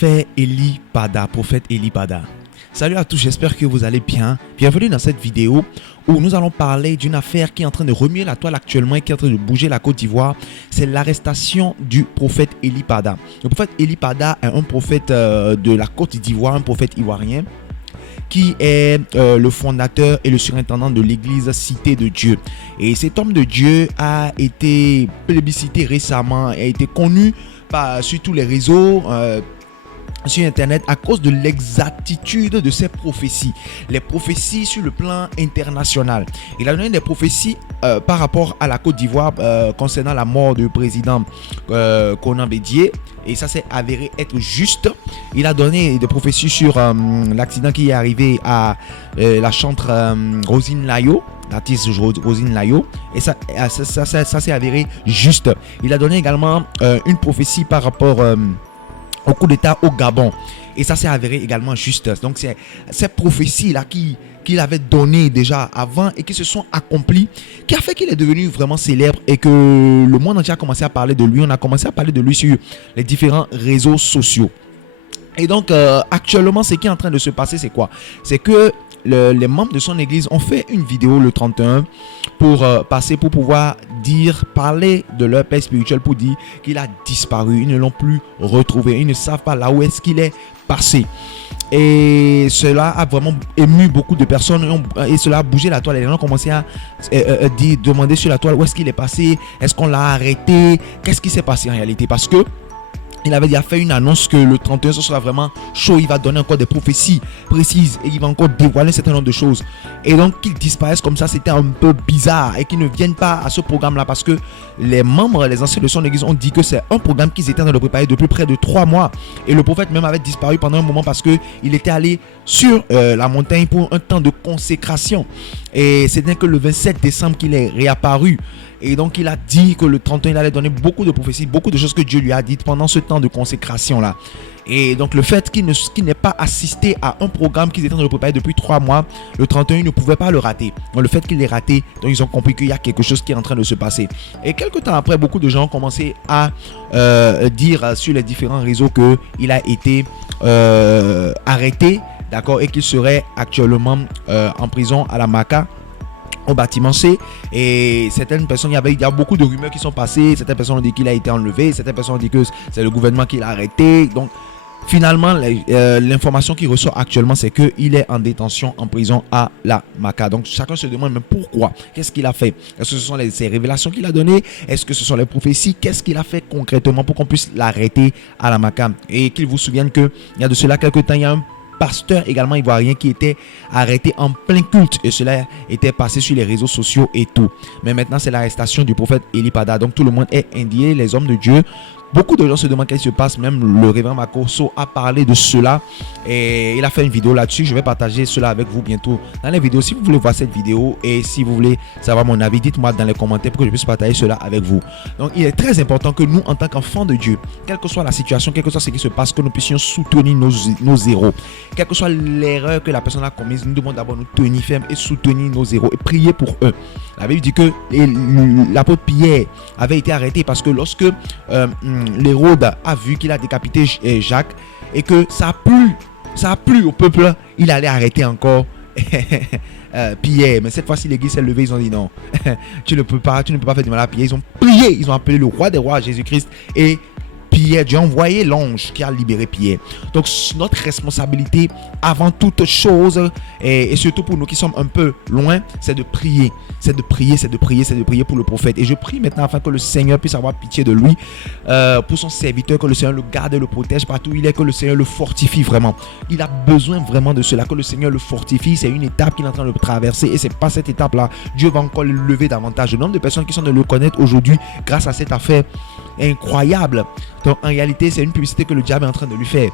l'affaire Eli Pada, prophète Eli Pada. Salut à tous, j'espère que vous allez bien. Bienvenue dans cette vidéo où nous allons parler d'une affaire qui est en train de remuer la toile actuellement et qui est en train de bouger la Côte d'Ivoire. C'est l'arrestation du prophète Eli Pada. Le prophète Eli Pada est un prophète de la Côte d'Ivoire, un prophète ivoirien qui est le fondateur et le surintendant de l'église Cité de Dieu. Et cet homme de Dieu a été plébiscité récemment, a été connu sur tous les réseaux, sur internet à cause de l'exactitude de ses prophéties, les prophéties sur le plan international. Il a donné des prophéties par rapport à la Côte d'Ivoire concernant la mort du président Konan Bédié, et ça s'est avéré être juste. Il a donné des prophéties sur l'accident qui est arrivé à la chantre Rosine Layo, l'artiste Rosine Layo, et ça s'est avéré juste. Il a donné également une prophétie par rapport au coup d'État au Gabon, et ça s'est avéré également juste. Donc c'est ces prophéties-là qu'il avait données déjà avant et qui se sont accomplies, qui a fait qu'il est devenu vraiment célèbre et que le monde entier a commencé à parler de lui. On a commencé à parler de lui sur les différents réseaux sociaux. Et donc actuellement, ce qui est en train de se passer, c'est quoi? C'est que les membres de son église ont fait une vidéo le 31 pour pouvoir parler de leur père spirituel, pour dire qu'il a disparu, ils ne l'ont plus retrouvé, ils ne savent pas là où est-ce qu'il est passé. Et cela a vraiment ému beaucoup de personnes et cela a bougé la toile. Les gens ont commencé à demander sur la toile où est-ce qu'il est passé, est-ce qu'on l'a arrêté, qu'est-ce qui s'est passé en réalité, parce que il avait déjà fait une annonce que le 31 ce sera vraiment chaud, il va donner encore des prophéties précises et il va encore dévoiler un certain nombre de choses. Et donc qu'ils disparaissent comme ça, c'était un peu bizarre, et qu'ils ne viennent pas à ce programme là, parce que les membres, les anciens de son église ont dit que c'est un programme qu'ils étaient en train de préparer depuis près de 3 mois. Et le prophète même avait disparu pendant un moment parce que il était allé sur la montagne pour un temps de consécration, et c'était que le 27 décembre qu'il est réapparu. Et donc il a dit que le 31 il allait donner beaucoup de prophéties, beaucoup de choses que Dieu lui a dites pendant ce temps de consécration là. Et donc le fait qu'il n'ait pas assisté à un programme qu'ils étaient en train de préparer depuis 3 mois, le 31 il ne pouvait pas le rater. Donc le fait qu'il l'ait raté, donc ils ont compris qu'il y a quelque chose qui est en train de se passer. Et quelques temps après, beaucoup de gens ont commencé à dire sur les différents réseaux qu'il a été arrêté, d'accord, et qu'il serait actuellement en prison à la Maca, au bâtiment C. Et certaines personnes, il y a beaucoup de rumeurs qui sont passées. Certaines personnes ont dit qu'il a été enlevé, certaines personnes ont dit que c'est le gouvernement qui l'a arrêté. Donc finalement, l'information qui ressort actuellement, c'est qu'il est en détention, en prison à la Maca. Donc chacun se demande même pourquoi, qu'est-ce qu'il a fait? Est-ce que ce sont ces révélations qu'il a données? Est-ce que ce sont les prophéties? Qu'est-ce qu'il a fait concrètement pour qu'on puisse l'arrêter à la Maca? Et qu'il vous souvienne qu'il y a de cela quelques temps, il y a un pasteur également ivoirien qui était arrêté en plein culte, et cela était passé sur les réseaux sociaux et tout. Mais maintenant c'est l'arrestation du prophète Eli Pada. Donc tout le monde est indigné, les hommes de Dieu. Beaucoup de gens se demandent qu'est-ce qui se passe. Même le révérend Makosso a parlé de cela et il a fait une vidéo là-dessus. Je vais partager cela avec vous bientôt dans les vidéos. Si vous voulez voir cette vidéo et si vous voulez savoir mon avis, dites-moi dans les commentaires pour que je puisse partager cela avec vous. Donc il est très important que nous, en tant qu'enfants de Dieu, quelle que soit la situation, quel que soit ce qui se passe, que nous puissions soutenir nos héros. Quelle que soit l'erreur que la personne a commise, nous devons d'abord nous tenir fermes et soutenir nos héros et prier pour eux. La Bible dit que l'apôtre Pierre avait été arrêté parce que lorsque l'Hérode a vu qu'il a décapité Jacques et que ça a plu au peuple, il allait arrêter encore Pierre. Mais cette fois-ci l'église s'est levée, ils ont dit non, tu ne peux pas faire du mal à Pierre. Ils ont prié, ils ont appelé le roi des rois, Jésus-Christ, et Pierre, Dieu a envoyé l'ange qui a libéré Pierre. Donc notre responsabilité avant toute chose, et surtout pour nous qui sommes un peu loin, c'est de prier. C'est de prier pour le prophète. Et je prie maintenant afin que le Seigneur puisse avoir pitié de lui, pour son serviteur, que le Seigneur le garde et le protège partout où il est, que le Seigneur le fortifie vraiment. Il a besoin vraiment de cela, que le Seigneur le fortifie. C'est une étape qu'il est en train de traverser, et c'est pas cette étape là, Dieu va encore le lever davantage. Le nombre de personnes qui sont de le connaître aujourd'hui grâce à cette affaire est incroyable. Donc en réalité c'est une publicité que le diable est en train de lui faire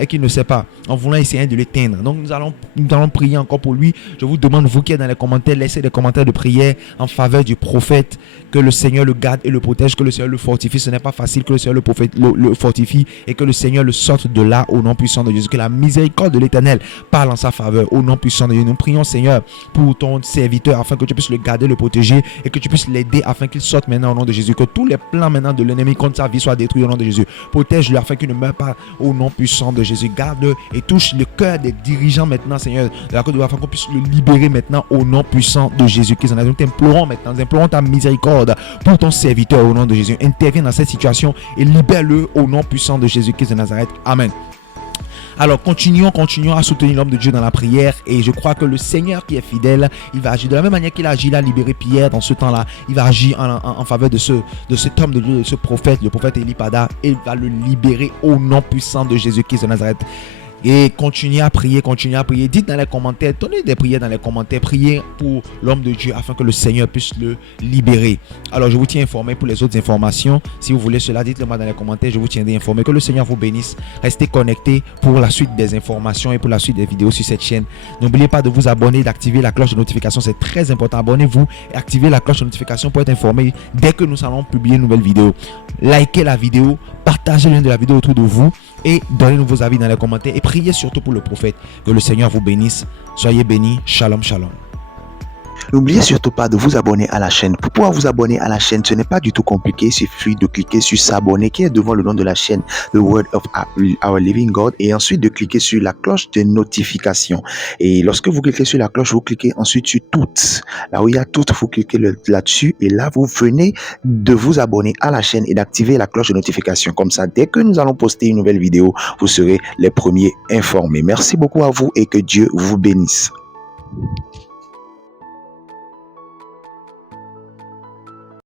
et qu'il ne sait pas, en voulant essayer de l'éteindre. Donc nous allons prier encore pour lui. Je vous demande, vous qui êtes dans les commentaires, laissez des commentaires de prière en faveur du prophète, que le Seigneur le garde et le protège, que le Seigneur le fortifie. Ce n'est pas facile, que le Seigneur le fortifie et que le Seigneur le sorte de là au nom puissant de Jésus. Que la miséricorde de l'Éternel parle en sa faveur au nom puissant de Jésus. Nous prions, Seigneur, pour ton serviteur, afin que tu puisses le garder, le protéger et que tu puisses l'aider afin qu'il sorte maintenant au nom de Jésus. Que tous les plans maintenant de l'ennemi contre sa vie soit détruit au nom de Jésus. Protège-le afin qu'il ne meure pas au nom puissant de Jésus. Garde-le et touche le cœur des dirigeants maintenant, Seigneur, de la Côte d'Ivoire, afin qu'on puisse le libérer maintenant au nom puissant de Jésus-Christ. Nous t'implorons maintenant, nous implorons ta miséricorde pour ton serviteur au nom de Jésus. Interviens dans cette situation et libère-le au nom puissant de Jésus-Christ de Nazareth. Amen. Alors continuons à soutenir l'homme de Dieu dans la prière, et je crois que le Seigneur qui est fidèle, il va agir de la même manière qu'il a agi, il a libéré Pierre dans ce temps-là. Il va agir en faveur de cet homme de Dieu, de ce prophète, le prophète Élie Pada, et il va le libérer au nom puissant de Jésus-Christ de Nazareth. Et continuez à prier. Dites dans les commentaires, donnez des prières dans les commentaires, priez pour l'homme de Dieu afin que le Seigneur puisse le libérer. Alors je vous tiens informé pour les autres informations. Si vous voulez cela, dites-le moi dans les commentaires, je vous tiendrai informé. Que le Seigneur vous bénisse. Restez connectés pour la suite des informations et pour la suite des vidéos sur cette chaîne. N'oubliez pas de vous abonner, d'activer la cloche de notification, c'est très important. Abonnez-vous et activez la cloche de notification pour être informé dès que nous allons publier une nouvelle vidéo. Likez la vidéo, partagez le lien de la vidéo autour de vous et donnez-nous vos avis dans les commentaires et priez surtout pour le prophète. Que le Seigneur vous bénisse. Soyez bénis. Shalom, shalom. N'oubliez surtout pas de vous abonner à la chaîne. Pour pouvoir vous abonner à la chaîne, ce n'est pas du tout compliqué. Il suffit de cliquer sur s'abonner qui est devant le nom de la chaîne The Word of Our Living God, et ensuite de cliquer sur la cloche de notification. Et lorsque vous cliquez sur la cloche, vous cliquez ensuite sur toutes. Là où il y a toutes, vous cliquez là-dessus et là vous venez de vous abonner à la chaîne et d'activer la cloche de notification. Comme ça, dès que nous allons poster une nouvelle vidéo, vous serez les premiers informés. Merci beaucoup à vous et que Dieu vous bénisse.